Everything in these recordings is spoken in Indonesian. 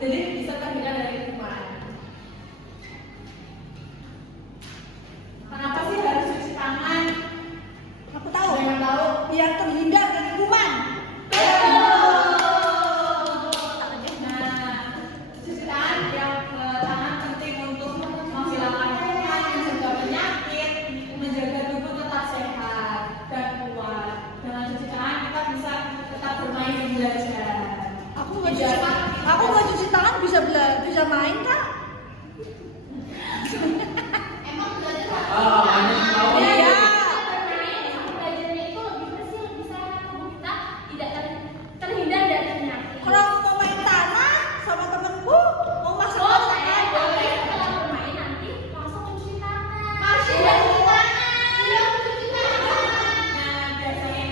Jadi bisa terhindar dari kuman. Kenapa sih harus cuci tangan? Aku tahu. Ada yang tahu? Biar terhindar dari kuman. Nah, cuci tangan tangan penting untuk menghilangkan kuman, mencegah penyakit, menjaga tubuh tetap sehat dan kuat. Dengan cuci tangan kita bisa tetap bermain dan belajar. Aku nggak cuci tangan bisa main kak? Emang belajar Iya. bermain sama belajarnya itu lebih bersih, lebih sehat, tubuh kita tidak terhindar dari penyakit. Kalau mau main tanah sama temenku mau masak Boleh, masakan. boleh. Kalau bermain nanti langsung cuci tangan. Masih cuci tangan. Iya, cuci tangan. Nah, biasanya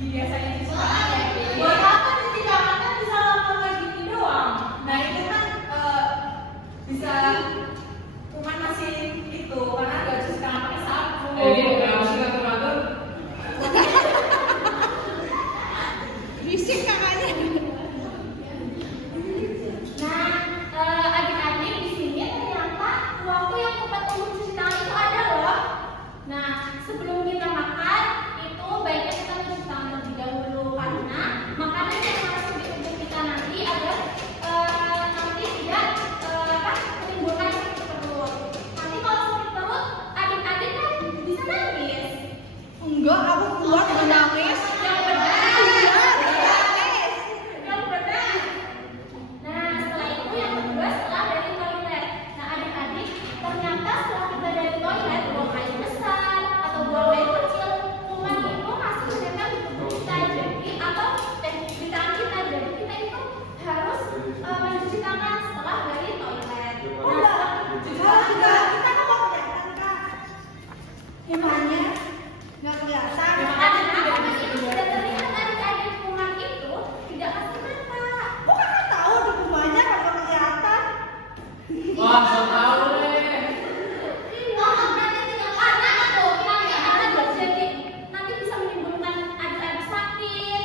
cuci tangan ya. Buat apa cuci tangan kan bisa lama kayak gini doang. Nah itu kan bisa kuman masih itu karena nggak cuci tangan pakai sabun. Bisik kakaknya. Nah, adik-adik di sini ternyata waktu yang tepat untuk cuci tangan itu ada loh. Nah, sebelum kita makan itu baiknya kita cuci tangan terlebih dahulu karena makanan yang masuk di tubuh kita nanti agar nanti tidak menimbulkan sakit perut. Nanti kalau sakit perut, adik-adik kan bisa nangis. Enggak, aku kuat menangis. Yang benar. Yang benar. Nah, setelah itu yang kedua setelah dari toilet. Nah, adik-adik, ternyata setelah kita dari toilet, buang air besar atau buang air kecil, kuman itu masih menempel di tubuh kita. Jadi, atau di tangan kita. Jadi, kita itu harus mencuci tangan setelah dari toilet. Enggak. Kalau sudah kita kan mau kelihatan kak. Gimana? Nggak kelihatan. Karena itu sudah terlihat adik-adik kuman itu tidak pasti mata. Kok kakak tahu di rumahnya kalau kelihatan? Wah, so tahu deh. Nanti bisa menimbulkan adik-adik sakit.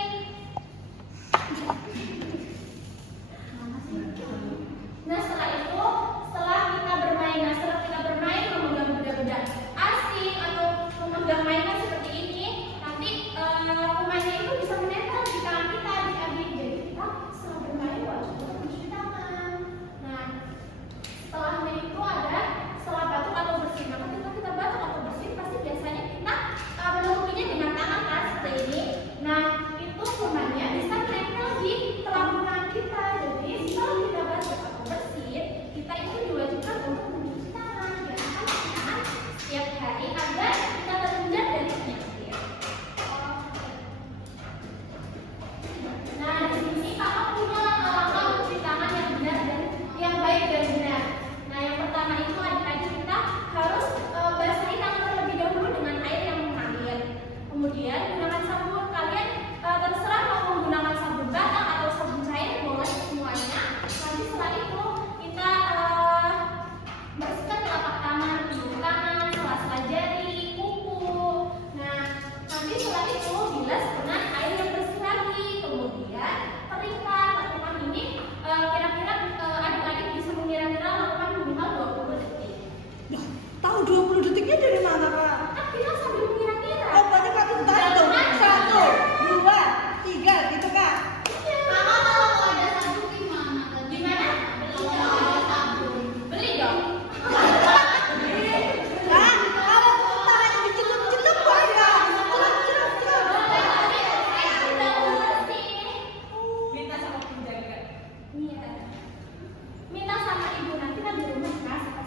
Nah setelah itu, setelah kita bermain memegang benda-benda asing atau memegang mainan seperti ini, nanti kumannya itu bisa menempel di tangan kita adik-adik. Jadi kita setelah bermain wajib untuk mencuci tangan. Nah setelahnya itu ada setelah batuk atau bersin. Maka ketika kita batuk atau bersin pasti biasanya kita menutupinya dengan tangan kan seperti ini. Nah itu kumannya bisa menempel di telapak tangan kita. Jadi setelah kita batuk atau bersin, kita itu diwajibkan untuk mencuci tangan. Biasakan cuci tangan setiap hari agar kita terhindar dari penyakit. Nah di sini kakak punya langkah-langkah mencuci tangan yang benar dan yang baik dan benar. Nah yang pertama itu adik-adik kita harus basahi tangan terlebih dahulu dengan air yang mengalir. Kemudian gunakan sabun. Kalian terserah mau menggunakan sabun batang atau sabun cair, boleh semuanya. Nanti setelah itu kita bersihkan telapak tangan, ujung tangan, sela-sela jari, kuku. Nah nanti setelah itu bilas dengan air yang bersih lagi. Kemudian keringkan. Lakukan ini kira-kira adik-adik bisa mengira-kira lakukan minimal 20 detik. Loh, tahu 20 detiknya dari mana kak? Kan kita sambil mengira-kira. Oh, berarti kak hitung. 1, 2, 3 gitu kak. Mama kalau mau ada sabun gimana? Gimana? Kalau ada sabun, beli dong. Kak, kalau tangannya dicelup-celup boleh. Celup-celup. Minta sama penjaga. Minta sama ibu nanti kan di rumah kan